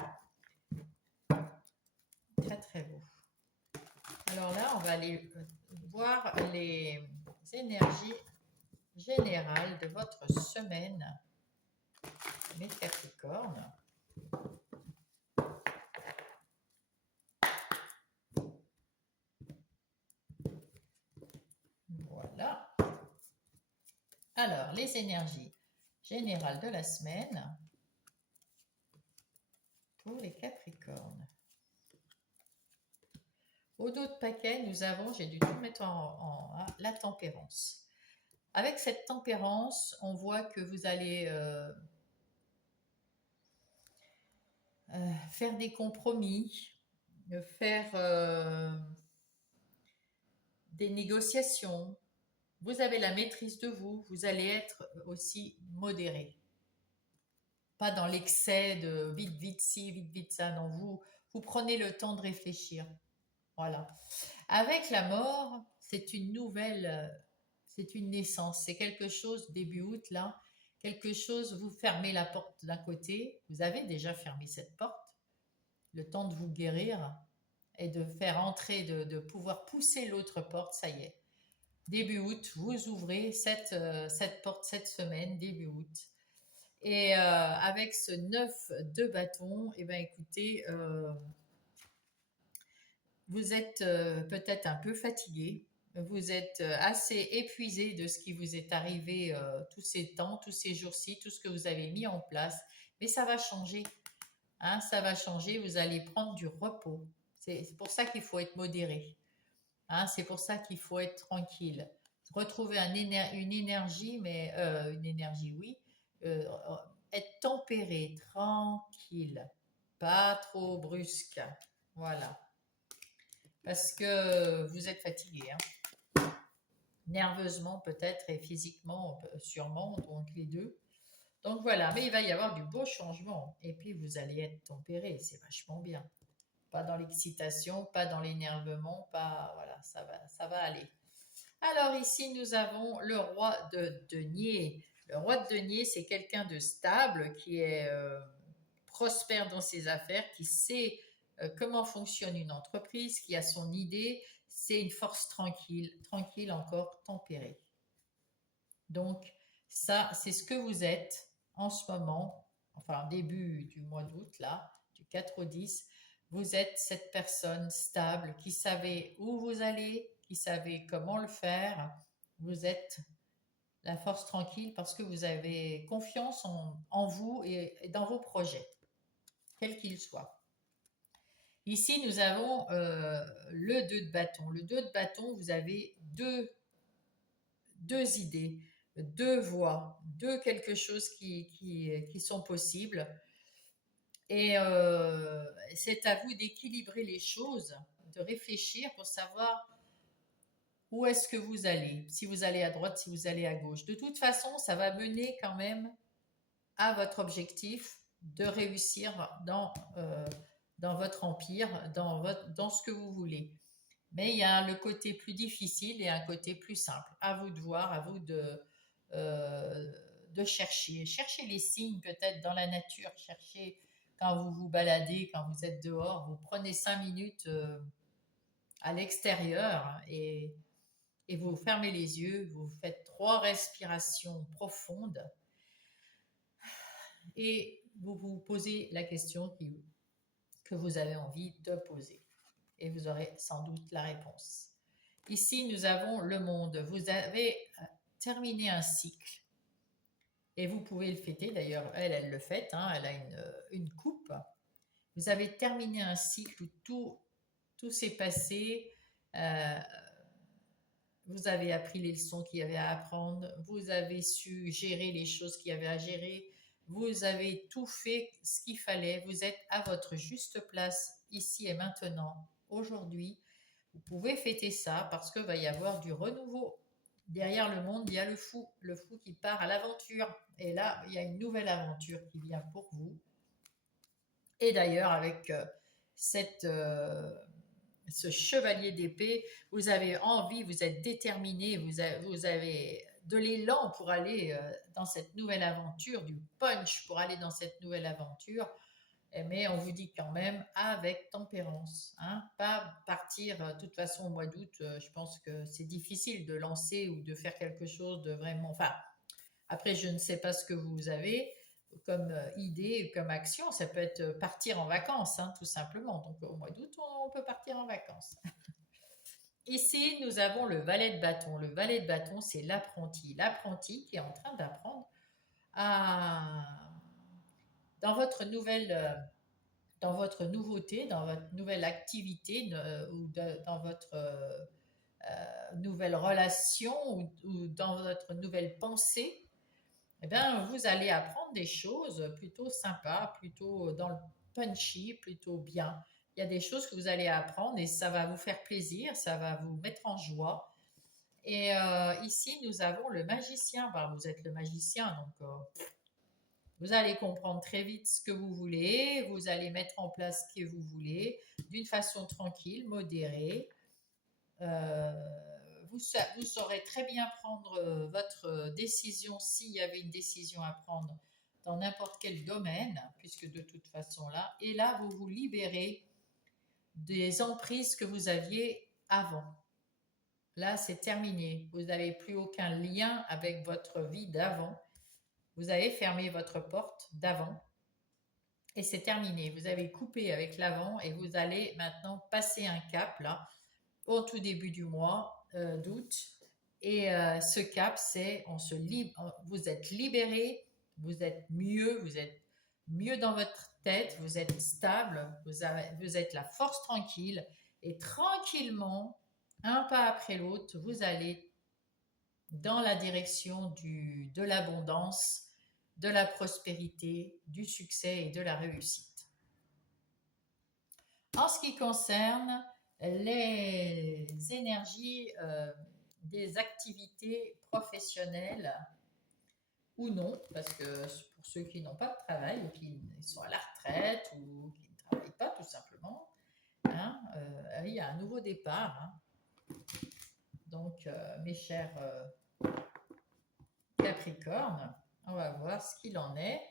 Très, très beau. Alors là, on va aller voir les énergies générales de votre semaine, mes Capricornes. Voilà. Alors, les énergies générales de la semaine pour les Capricornes. Au dos de paquet, nous avons, j'ai dû tout mettre la tempérance. Avec cette tempérance, on voit que vous allez faire des compromis, faire des négociations. Vous avez la maîtrise de vous, vous allez être aussi modéré. Pas dans l'excès de vite, vite ci, vite, vite ça. Non, vous prenez le temps de réfléchir. Voilà. Avec la mort, c'est une nouvelle, c'est une naissance. C'est quelque chose, début août, là, quelque chose, vous fermez la porte d'un côté. Vous avez déjà fermé cette porte. Le temps de vous guérir et de faire entrer, de pouvoir pousser l'autre porte, ça y est. Début août, vous ouvrez cette porte cette semaine, début août. Et avec ce 9 de bâton, eh bien écoutez, vous êtes peut-être un peu fatigué, vous êtes assez épuisé de ce qui vous est arrivé tous ces temps, tous ces jours-ci, tout ce que vous avez mis en place, mais ça va changer. Hein, ça va changer, vous allez prendre du repos. C'est pour ça qu'il faut être modéré. Hein, c'est pour ça qu'il faut être tranquille. Retrouver une énergie, mais une énergie, oui. Être tempéré, tranquille, pas trop brusque. Voilà. Parce que vous êtes fatigué. Hein. Nerveusement peut-être et physiquement sûrement, donc les deux. Donc voilà, mais il va y avoir du beau changement. Et puis vous allez être tempéré, c'est vachement bien. Pas dans l'excitation, pas dans l'énervement, pas voilà, ça va aller. Alors ici nous avons le roi de denier. Le roi de denier, c'est quelqu'un de stable qui est prospère dans ses affaires, qui sait comment fonctionne une entreprise, qui a son idée. C'est une force tranquille, tranquille encore tempérée. Donc ça, c'est ce que vous êtes en ce moment, enfin début du mois d'août là, du 4 au 10. Vous êtes cette personne stable qui savait où vous allez, qui savait comment le faire. Vous êtes la force tranquille parce que vous avez confiance en vous et dans vos projets, quels qu'ils soient. Ici, nous avons le 2 de bâton. Le 2 de bâton, vous avez deux idées, deux voies, deux quelque chose qui sont possibles. Et c'est à vous d'équilibrer les choses, de réfléchir pour savoir où est-ce que vous allez, si vous allez à droite, si vous allez à gauche. De toute façon, ça va mener quand même à votre objectif de réussir dans votre empire, dans ce que vous voulez. Mais il y a le côté plus difficile et un côté plus simple. À vous de voir, à vous de chercher. Cherchez les signes peut-être dans la nature. Cherchez quand vous vous baladez, quand vous êtes dehors. Vous prenez 5 minutes à l'extérieur et vous fermez les yeux. Vous faites 3 respirations profondes et vous vous posez la question que vous avez envie de poser. Et vous aurez sans doute la réponse. Ici, nous avons le monde. Vous avez terminé un cycle. Et vous pouvez le fêter. D'ailleurs, elle le fête. Hein, elle a une coupe. Vous avez terminé un cycle où tout s'est passé. Vous avez appris les leçons qu'il y avait à apprendre. Vous avez su gérer les choses qu'il y avait à gérer. Vous avez tout fait ce qu'il fallait. Vous êtes à votre juste place ici et maintenant, aujourd'hui. Vous pouvez fêter ça parce qu'il va y avoir du renouveau. Derrière le monde, il y a le fou qui part à l'aventure. Et là, il y a une nouvelle aventure qui vient pour vous. Et d'ailleurs, avec ce chevalier d'épée, vous avez envie, vous êtes déterminé, vous avez de l'élan pour aller dans cette nouvelle aventure, du punch pour aller dans cette nouvelle aventure. Mais on vous dit quand même avec tempérance, hein, pas partir. De toute façon, au mois d'août, je pense que c'est difficile de lancer ou de faire quelque chose de vraiment. Enfin, après, je ne sais pas ce que vous avez comme idée, comme action. Ça peut être partir en vacances, hein, tout simplement. Donc, au mois d'août, on peut partir en vacances. Ici, nous avons le valet de bâton. Le valet de bâton, c'est l'apprenti. L'apprenti qui est en train d'apprendre à dans votre dans votre nouveauté, dans votre nouvelle activité dans votre nouvelle relation ou dans votre nouvelle pensée, eh bien, vous allez apprendre des choses plutôt sympas, plutôt dans le punchy, plutôt bien. Il y a des choses que vous allez apprendre et ça va vous faire plaisir, ça va vous mettre en joie. Et ici, nous avons le magicien. Ben, vous êtes le magicien, donc vous allez comprendre très vite ce que vous voulez, vous allez mettre en place ce que vous voulez, d'une façon tranquille, modérée. Euh, vous saurez très bien prendre votre décision s'il y avait une décision à prendre dans n'importe quel domaine, puisque de toute façon là, et là, vous vous libérez des emprises que vous aviez avant. Là, c'est terminé. Vous n'avez plus aucun lien avec votre vie d'avant. Vous avez fermé votre porte d'avant et c'est terminé. Vous avez coupé avec l'avant et vous allez maintenant passer un cap là au tout début du mois d'août. Et ce cap, c'est vous êtes libéré, vous êtes mieux dans votre tête, vous êtes stable, vous êtes la force tranquille et tranquillement, un pas après l'autre, vous allez dans la direction de l'abondance, de la prospérité, du succès et de la réussite. En ce qui concerne les énergies des activités professionnelles ou non, parce que pour ceux qui n'ont pas de travail ou qui sont à la retraite ou qui ne travaillent pas tout simplement, hein, il y a un nouveau départ. Hein. Donc, mes chers Capricorne, on va voir ce qu'il en est.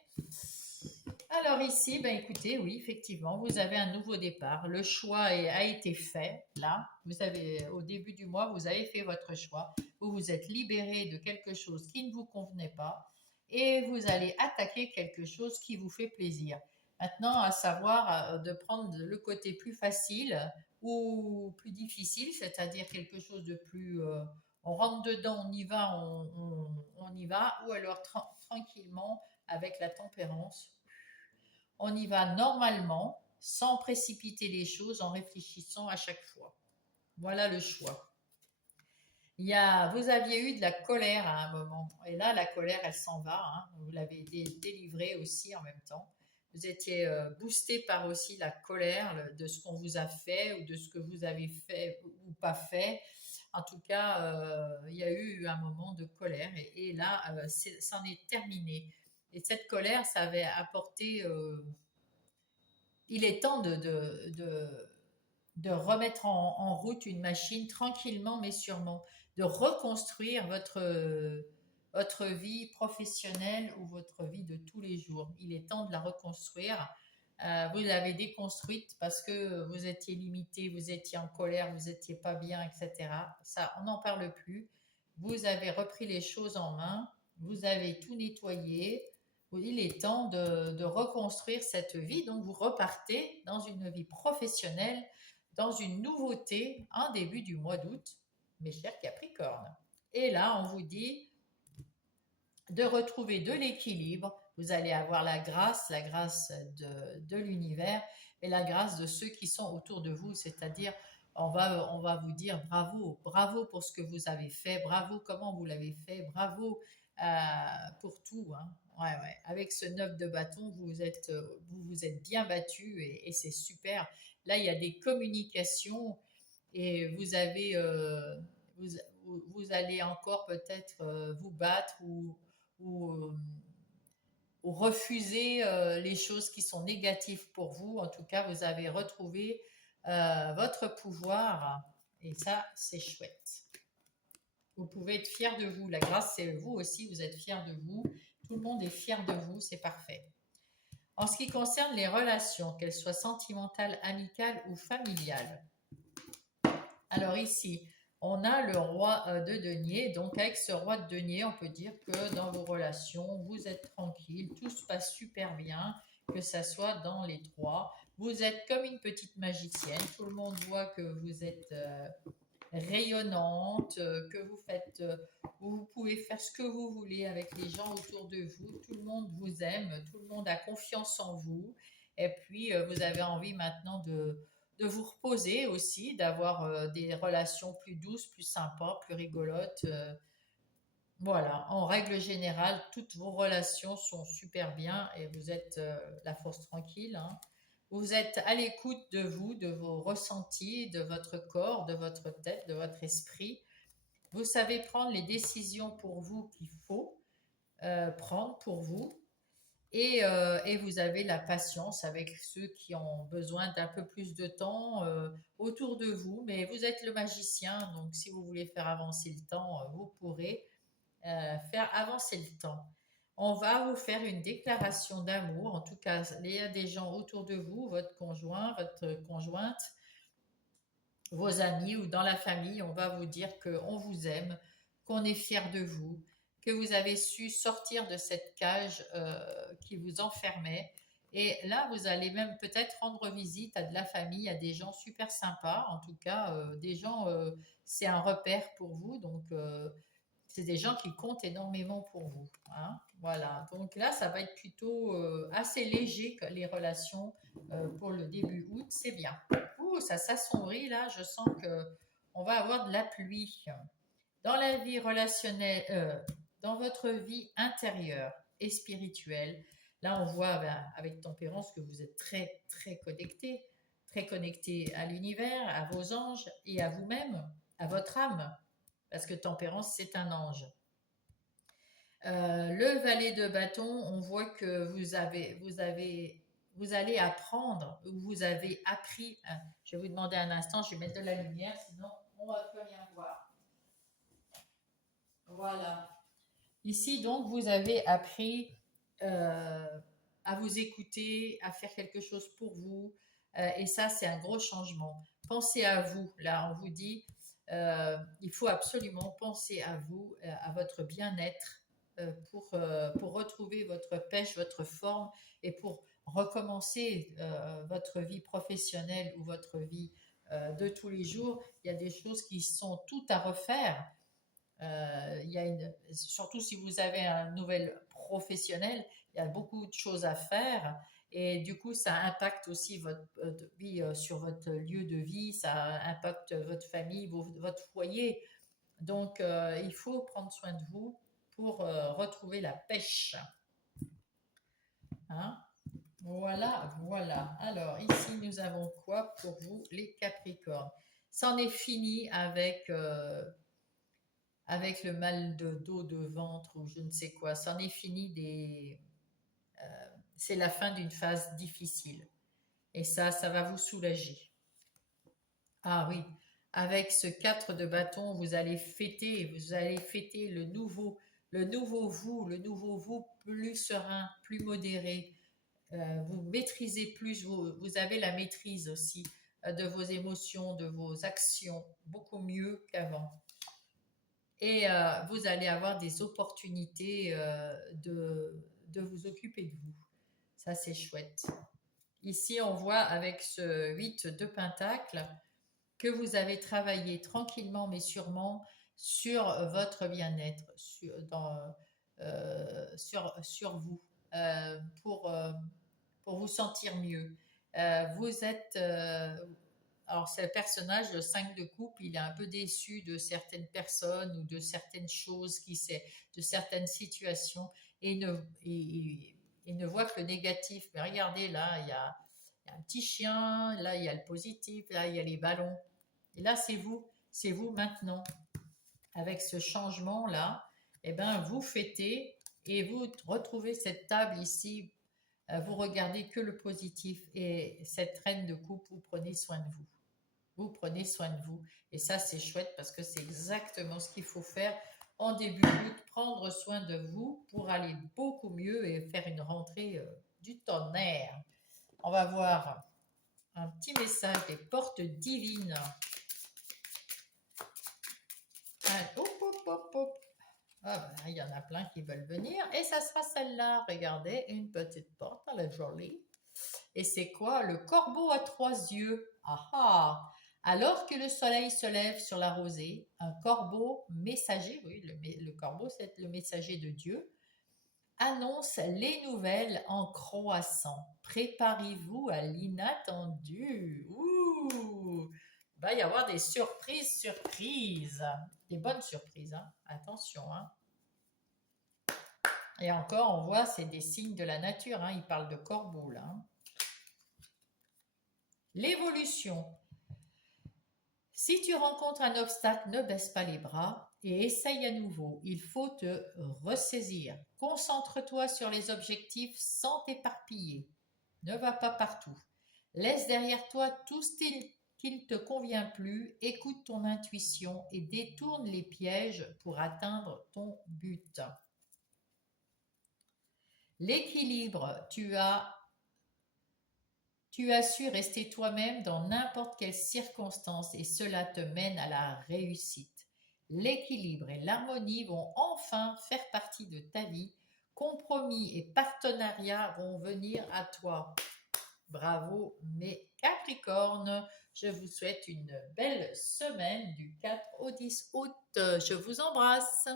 Alors ici, ben écoutez, oui, effectivement, vous avez un nouveau départ. Le choix a été fait. Là, vous avez au début du mois, vous avez fait votre choix. Vous vous êtes libéré de quelque chose qui ne vous convenait pas et vous allez attaquer quelque chose qui vous fait plaisir. Maintenant, à savoir de prendre le côté plus facile ou plus difficile, c'est-à-dire quelque chose de plus on rentre dedans, on y va, on y va, ou alors tranquillement avec la tempérance. On y va normalement, sans précipiter les choses, en réfléchissant à chaque fois. Voilà le choix. Vous aviez eu de la colère à un moment, et là, la colère, elle s'en va. Hein. Vous l'avez délivrée aussi en même temps. vous étiez boosté par aussi la colère de ce qu'on vous a fait ou de ce que vous avez fait ou pas fait. En tout cas, il y a eu un moment de colère et là, c'en est terminé. Et cette colère, ça avait apporté. Il est temps de remettre en route une machine tranquillement mais sûrement, de reconstruire votre vie professionnelle ou votre vie de tous les jours. Il est temps de la reconstruire. Vous l'avez déconstruite parce que vous étiez limité, vous étiez en colère, vous n'étiez pas bien, etc. Ça, on n'en parle plus. Vous avez repris les choses en main, vous avez tout nettoyé. Il est temps de reconstruire cette vie. Donc, vous repartez dans une vie professionnelle, dans une nouveauté en début du mois d'août, mes chers Capricornes. Et là, on vous dit de retrouver de l'équilibre. Vous allez avoir la grâce de l'univers et la grâce de ceux qui sont autour de vous, c'est-à-dire on va vous dire bravo, bravo pour ce que vous avez fait, bravo comment vous l'avez fait, bravo pour tout. Hein. Ouais, ouais. Avec ce 9 de bâton, vous vous êtes bien battu et c'est super. Là, il y a des communications et vous, vous allez encore peut-être vous battre ou, euh, ou refuser les choses qui sont négatives pour vous. En tout cas, vous avez retrouvé votre pouvoir et ça, c'est chouette. Vous pouvez être fier de vous. La grâce, c'est vous aussi, vous êtes fier de vous. Tout le monde est fier de vous, c'est parfait. En ce qui concerne les relations, qu'elles soient sentimentales, amicales ou familiales, alors ici, on a le roi de denier. Donc avec ce roi de denier, on peut dire que dans vos relations, vous êtes tranquille, tout se passe super bien, que ça soit dans les trois. Vous êtes comme une petite magicienne. Tout le monde voit que vous êtes rayonnante, que vous faites, vous pouvez faire ce que vous voulez avec les gens autour de vous. Tout le monde vous aime, tout le monde a confiance en vous. Et puis, vous avez envie maintenant de vous reposer aussi, d'avoir des relations plus douces, plus sympas, plus rigolotes. Voilà, en règle générale, toutes vos relations sont super bien et vous êtes la force tranquille. Hein. Vous êtes à l'écoute de vous, de vos ressentis, de votre corps, de votre tête, de votre esprit. Vous savez prendre les décisions pour vous qu'il faut prendre pour vous. Et vous avez la patience avec ceux qui ont besoin d'un peu plus de temps autour de vous. Mais vous êtes le magicien, donc si vous voulez faire avancer le temps, vous pourrez faire avancer le temps. On va vous faire une déclaration d'amour. En tout cas, il y a des gens autour de vous, votre conjoint, votre conjointe, vos amis ou dans la famille. On va vous dire qu'on vous aime, qu'on est fier de vous, que vous avez su sortir de cette cage qui vous enfermait. Et là, vous allez même peut-être rendre visite à de la famille, à des gens super sympas. En tout cas, des gens, c'est un repère pour vous. Donc, c'est des gens qui comptent énormément pour vous. Hein. Voilà. Donc là, ça va être plutôt assez léger les relations pour le début août. C'est bien. Ouh, ça s'assombrit là. Je sens que on va avoir de la pluie. Dans la vie relationnelle, dans votre vie intérieure et spirituelle, là, on voit avec Tempérance que vous êtes très, très connecté à l'univers, à vos anges et à vous-même, à votre âme parce que Tempérance, c'est un ange. Le valet de bâton, on voit que vous allez apprendre, ou vous avez appris. Je vais vous demander un instant, je vais mettre de la lumière, sinon on ne va plus rien voir. Voilà. Ici, donc, vous avez appris à vous écouter, à faire quelque chose pour vous. Et ça, c'est un gros changement. Pensez à vous. Là, on vous dit, il faut absolument penser à vous, à votre bien-être pour retrouver votre pêche, votre forme et pour recommencer votre vie professionnelle ou votre vie de tous les jours. Il y a des choses qui sont toutes à refaire. Surtout si vous avez un nouvel professionnel, il y a beaucoup de choses à faire et du coup ça impacte aussi votre vie sur votre lieu de vie, ça impacte votre famille, votre foyer. Donc il faut prendre soin de vous pour retrouver la pêche. Hein. Voilà, voilà. Alors, ici, nous avons quoi pour vous, les Capricornes? C'en est fini avec le mal de dos, de ventre ou je ne sais quoi. C'en est fini c'est la fin d'une phase difficile. Et ça va vous soulager. Ah oui, avec ce 4 de bâton, vous allez fêter le nouveau vous plus serein, plus modéré. Vous maîtrisez plus, vous avez la maîtrise aussi de vos émotions, de vos actions, beaucoup mieux qu'avant. Et vous allez avoir des opportunités de vous occuper de vous. Ça, c'est chouette. Ici, on voit avec ce 8 de Pentacle que vous avez travaillé tranquillement mais sûrement sur votre bien-être, sur vous, euh, pour, euh, pour vous sentir mieux. Vous êtes... alors, c'est le personnage, le 5 de coupe, il est un peu déçu de certaines personnes ou de certaines choses, de certaines situations, et ne voit que le négatif. Mais regardez, là, il y a un petit chien, là, il y a le positif, là, il y a les ballons. Et là, c'est vous maintenant. Avec ce changement-là, eh ben, vous fêtez et vous retrouvez cette table ici. Vous regardez que le positif et cette reine de coupe, vous prenez soin de vous. Vous prenez soin de vous. Et ça, c'est chouette parce que c'est exactement ce qu'il faut faire en début d'août, prendre soin de vous pour aller beaucoup mieux et faire une rentrée du tonnerre. On va voir un petit message des portes divines. Ah, hop, hop, hop, hop. Ah ben, il y en a plein qui veulent venir. Et ça sera celle-là. Regardez, une petite porte, elle est jolie. Et c'est quoi? Le corbeau à trois yeux. Ah ah! Alors que le soleil se lève sur la rosée, un corbeau messager, oui, le corbeau c'est le messager de Dieu, annonce les nouvelles en croissant. Préparez-vous à l'inattendu. Ouh! Il va y avoir des surprises, surprises. Des bonnes surprises, hein. Attention, hein. Et encore, on voit, c'est des signes de la nature, hein. Il parle de corbeau, là, hein. L'évolution. Si tu rencontres un obstacle, ne baisse pas les bras et essaye à nouveau. Il faut te ressaisir. Concentre-toi sur les objectifs sans t'éparpiller. Ne va pas partout. Laisse derrière toi tout ce qui ne te convient plus. Écoute ton intuition et détourne les pièges pour atteindre ton but. L'équilibre, tu as su rester toi-même dans n'importe quelle circonstance et cela te mène à la réussite. L'équilibre et l'harmonie vont enfin faire partie de ta vie. Compromis et partenariats vont venir à toi. Bravo mes Capricornes. Je vous souhaite une belle semaine du 4 au 10 août. Je vous embrasse.